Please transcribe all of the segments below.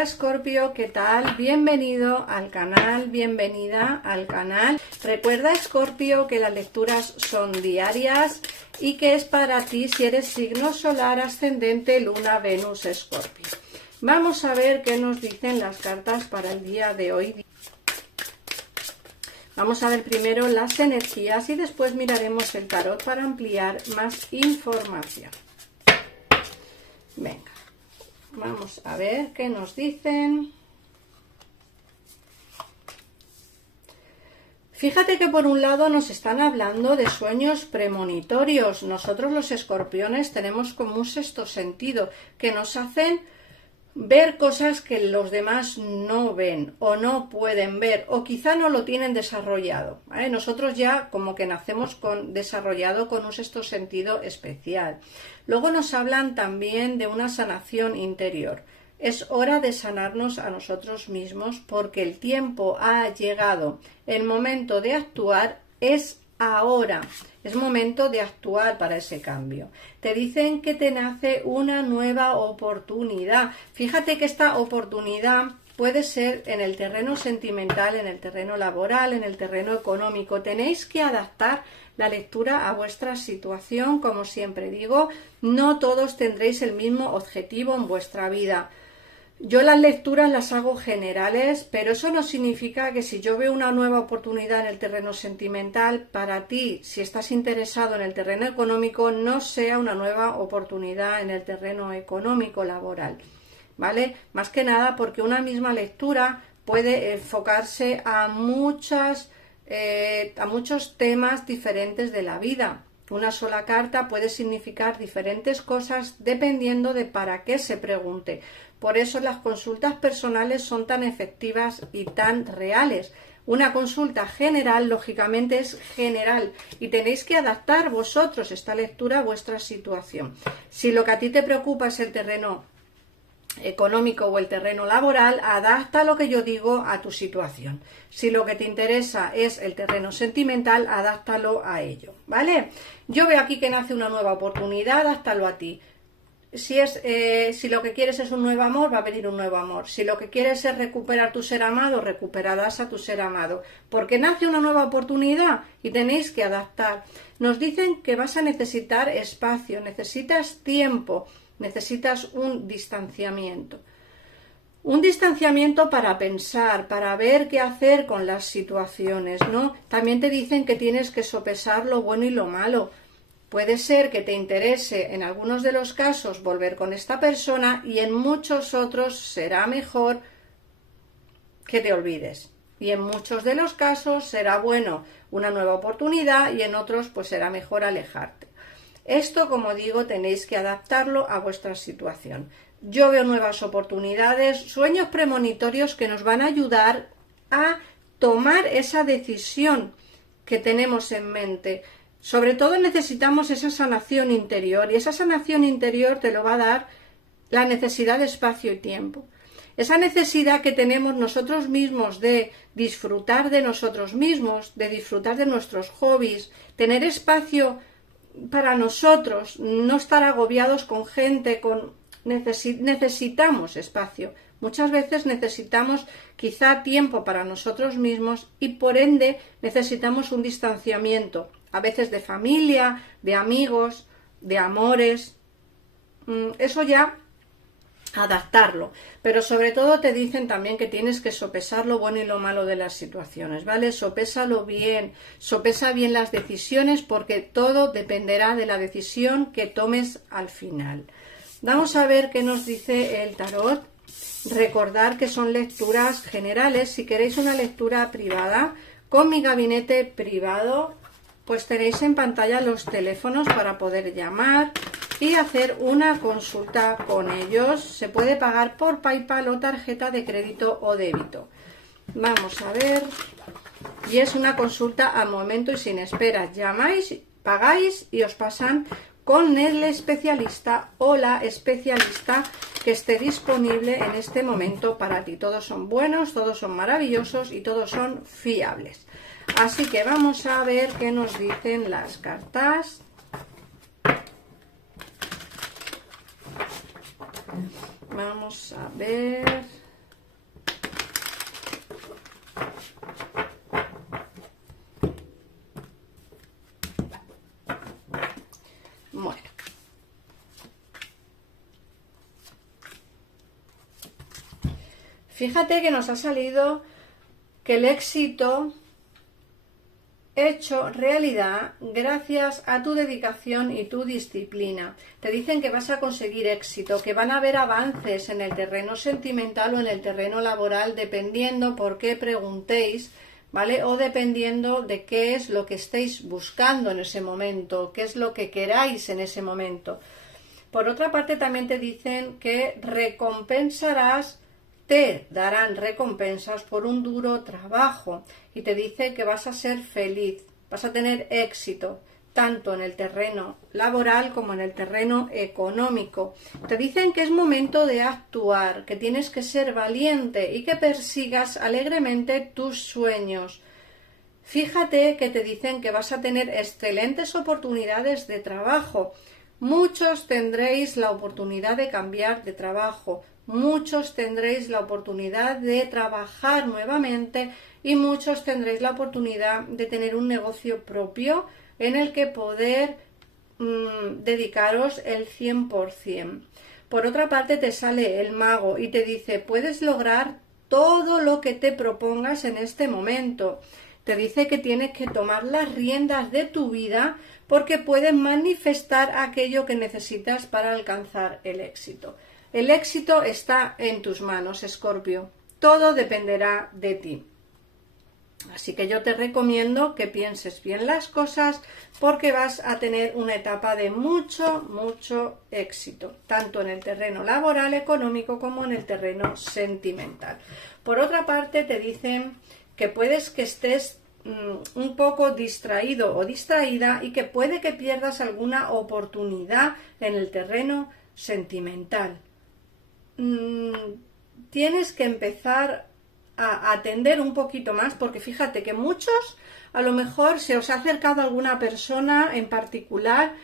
Hola Escorpio, ¿qué tal? Bienvenido al canal, bienvenida al canal. Recuerda Escorpio que las lecturas son diarias y que es para ti si eres signo solar, ascendente, luna, Venus, Escorpio. Vamos a ver qué nos dicen las cartas para el día de hoy. Vamos a ver primero las energías y después miraremos el tarot para ampliar más información. Venga. Vamos a ver qué nos dicen. Fíjate que por un lado nos están hablando de sueños premonitorios. Nosotros los escorpiones tenemos como un sexto sentido que nos hacen ver cosas que los demás no ven o no pueden ver o quizá no lo tienen desarrollado, ¿vale? Nosotros ya como que nacemos desarrollado con un sexto sentido especial. Luego nos hablan también de una sanación interior. Es hora de sanarnos a nosotros mismos porque el tiempo ha llegado. El momento de actuar es ahora. Es momento de actuar para ese cambio. Te dicen que te nace una nueva oportunidad. Fíjate que esta oportunidad puede ser en el terreno sentimental, en el terreno laboral, en el terreno económico. Tenéis que adaptar la lectura a vuestra situación. Como siempre digo, no todos tendréis el mismo objetivo en vuestra vida. Yo las lecturas las hago generales, pero eso no significa que si yo veo una nueva oportunidad en el terreno sentimental, para ti, si estás interesado en el terreno económico, no sea una nueva oportunidad en el terreno económico laboral, ¿vale? Más que nada porque una misma lectura puede enfocarse a muchos temas diferentes de la vida. Una sola carta puede significar diferentes cosas dependiendo de para qué se pregunte. Por eso las consultas personales son tan efectivas y tan reales. Una consulta general, lógicamente, es general y tenéis que adaptar vosotros esta lectura a vuestra situación. Si lo que a ti te preocupa es el terreno económico o el terreno laboral, adapta lo que yo digo a tu situación. Si lo que te interesa es el terreno sentimental, adáptalo a ello, ¿vale? Yo veo aquí que nace una nueva oportunidad, adáptalo a ti. Si lo que quieres es un nuevo amor, va a venir un nuevo amor. Si lo que quieres es recuperar tu ser amado, recuperarás a tu ser amado. Porque nace una nueva oportunidad y tenéis que adaptar. Nos dicen que vas a necesitar espacio, necesitas tiempo, necesitas un distanciamiento. Un distanciamiento para pensar, para ver qué hacer con las situaciones, ¿no? También te dicen que tienes que sopesar lo bueno y lo malo. Puede ser que te interese en algunos de los casos volver con esta persona y en muchos otros será mejor que te olvides. Y en muchos de los casos será bueno una nueva oportunidad y en otros pues será mejor alejarte. Esto, como digo, tenéis que adaptarlo a vuestra situación. Yo veo nuevas oportunidades, sueños premonitorios que nos van a ayudar a tomar esa decisión que tenemos en mente. Sobre todo necesitamos esa sanación interior y esa sanación interior te lo va a dar la necesidad de espacio y tiempo. Esa necesidad que tenemos nosotros mismos de disfrutar de nosotros mismos, de disfrutar de nuestros hobbies, tener espacio para nosotros, no estar agobiados con gente, necesitamos espacio. Muchas veces necesitamos quizá tiempo para nosotros mismos y por ende necesitamos un distanciamiento, a veces de familia, de amigos, de amores. Eso ya adaptarlo, pero sobre todo te dicen también que tienes que sopesar lo bueno y lo malo de las situaciones, ¿vale? Sopésalo bien, sopesa bien las decisiones porque todo dependerá de la decisión que tomes al final. Vamos a ver qué nos dice el tarot. Recordar que son lecturas generales. Si queréis una lectura privada con mi gabinete privado, pues tenéis en pantalla los teléfonos para poder llamar y hacer una consulta con ellos. Se puede pagar por PayPal o tarjeta de crédito o débito. Vamos a ver. Y es una consulta al momento y sin espera. Llamáis, pagáis y os pasan con el especialista o la especialista que esté disponible en este momento para ti. Todos son buenos, todos son maravillosos y todos son fiables. Así que vamos a ver qué nos dicen las cartas. Vamos a ver. Fíjate que nos ha salido que el éxito hecho realidad gracias a tu dedicación y tu disciplina. Te dicen que vas a conseguir éxito, que van a haber avances en el terreno sentimental o en el terreno laboral, dependiendo por qué preguntéis, ¿vale? O dependiendo de qué es lo que estéis buscando en ese momento, qué es lo que queráis en ese momento. Por otra parte, también te dicen que recompensarás, te darán recompensas por un duro trabajo, y te dice que vas a ser feliz, vas a tener éxito, tanto en el terreno laboral como en el terreno económico. Te dicen que es momento de actuar, que tienes que ser valiente y que persigas alegremente tus sueños. Fíjate que te dicen que vas a tener excelentes oportunidades de trabajo. Muchos tendréis la oportunidad de cambiar de trabajo, muchos tendréis la oportunidad de trabajar nuevamente y muchos tendréis la oportunidad de tener un negocio propio en el que poder dedicaros el 100%. Por otra parte, te sale el mago y te dice, puedes lograr todo lo que te propongas en este momento. Te dice que tienes que tomar las riendas de tu vida porque puedes manifestar aquello que necesitas para alcanzar el éxito. El éxito está en tus manos, Escorpio. Todo dependerá de ti. Así que yo te recomiendo que pienses bien las cosas porque vas a tener una etapa de mucho éxito, tanto en el terreno laboral, económico, como en el terreno sentimental. Por otra parte, te dicen que puedes que estés un poco distraído o distraída y que puede que pierdas alguna oportunidad en el terreno sentimental. Tienes que empezar a atender un poquito más, porque fíjate que muchos, a lo mejor se os ha acercado alguna persona en particular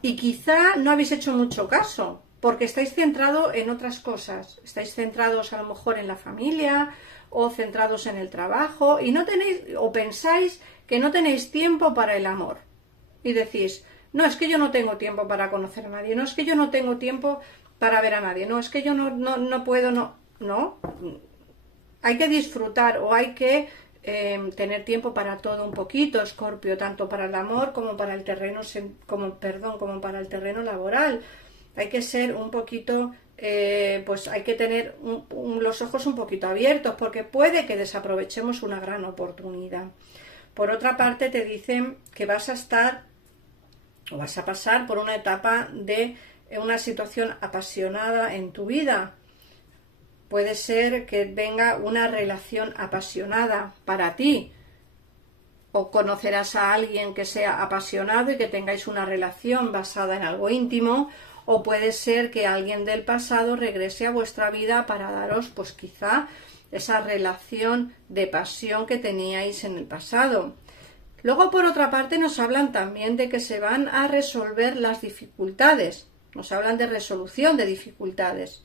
y quizá no habéis hecho mucho caso, porque estáis centrados en otras cosas, estáis centrados a lo mejor en la familia o centrados en el trabajo y no tenéis, o pensáis que no tenéis tiempo para el amor y decís, no, es que yo no tengo tiempo para conocer a nadie, no, es que yo no tengo tiempo para ver a nadie, no, es que yo no puedo, no, hay que disfrutar o hay que tener tiempo para todo un poquito, Escorpio, tanto para el amor como para el terreno, como para el terreno laboral. Hay que ser un poquito, pues hay que tener los ojos un poquito abiertos porque puede que desaprovechemos una gran oportunidad. Por otra parte, te dicen que vas a estar o vas a pasar por una etapa de una situación apasionada en tu vida. Puede ser que venga una relación apasionada para ti, o conocerás a alguien que sea apasionado y que tengáis una relación basada en algo íntimo, o puede ser que alguien del pasado regrese a vuestra vida para daros, pues quizá, esa relación de pasión que teníais en el pasado. Luego, por otra parte, nos hablan también de que se van a resolver las dificultades, nos hablan de resolución de dificultades.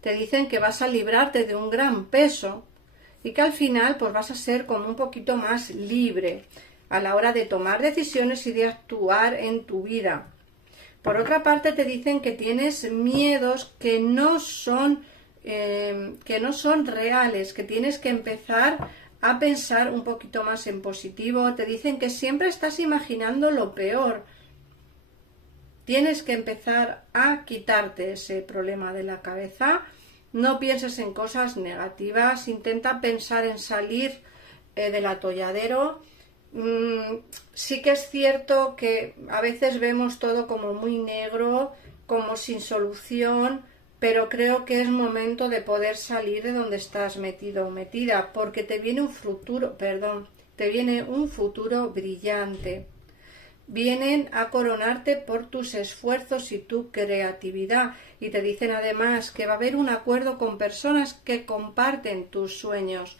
Te dicen que vas a librarte de un gran peso y que al final pues vas a ser como un poquito más libre a la hora de tomar decisiones y de actuar en tu vida. Por otra parte, te dicen que tienes miedos que no son reales, que tienes que empezar a pensar un poquito más en positivo. Te dicen que siempre estás imaginando lo peor. Tienes que empezar a quitarte ese problema de la cabeza. No pienses en cosas negativas. Intenta pensar en salir del atolladero. Sí que es cierto que a veces vemos todo como muy negro, como sin solución, pero creo que es momento de poder salir de donde estás metido o metida, porque te viene un futuro brillante. Vienen a coronarte por tus esfuerzos y tu creatividad, y te dicen además que va a haber un acuerdo con personas que comparten tus sueños.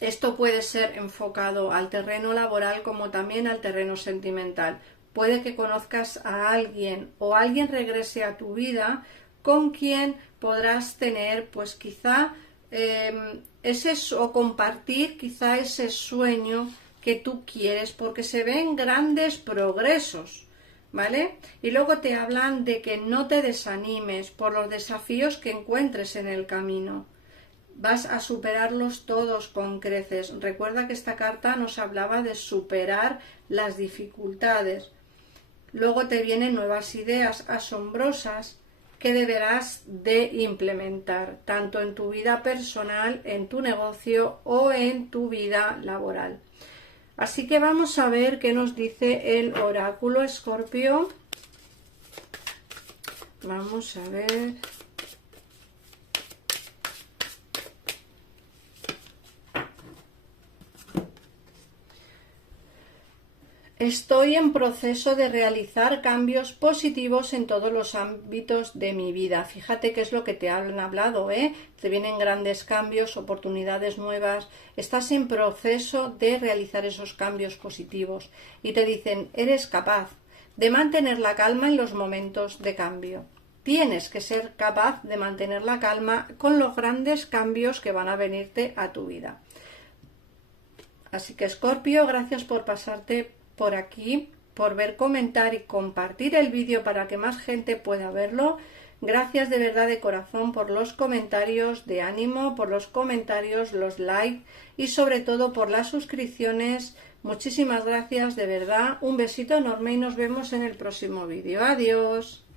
Esto puede ser enfocado al terreno laboral como también al terreno sentimental. Puede que conozcas a alguien o alguien regrese a tu vida con quien podrás tener pues quizá o compartir quizá ese sueño que tú quieres, porque se ven grandes progresos, ¿vale? Y luego te hablan de que no te desanimes por los desafíos que encuentres en el camino, vas a superarlos todos con creces. Recuerda que esta carta nos hablaba de superar las dificultades. Luego te vienen nuevas ideas asombrosas que deberás de implementar, tanto en tu vida personal, en tu negocio o en tu vida laboral. Así que vamos a ver qué nos dice el oráculo Escorpio. Vamos a ver. Estoy en proceso de realizar cambios positivos en todos los ámbitos de mi vida. Fíjate qué es lo que te han hablado, ¿eh? Te vienen grandes cambios, oportunidades nuevas. Estás en proceso de realizar esos cambios positivos. Y te dicen, eres capaz de mantener la calma en los momentos de cambio. Tienes que ser capaz de mantener la calma con los grandes cambios que van a venirte a tu vida. Así que, Escorpio, gracias por pasarte por aquí, por ver, comentar y compartir el vídeo para que más gente pueda verlo. Gracias de verdad de corazón por los comentarios de ánimo, por los comentarios, los likes y sobre todo por las suscripciones. Muchísimas gracias de verdad, un besito enorme y nos vemos en el próximo vídeo. Adiós.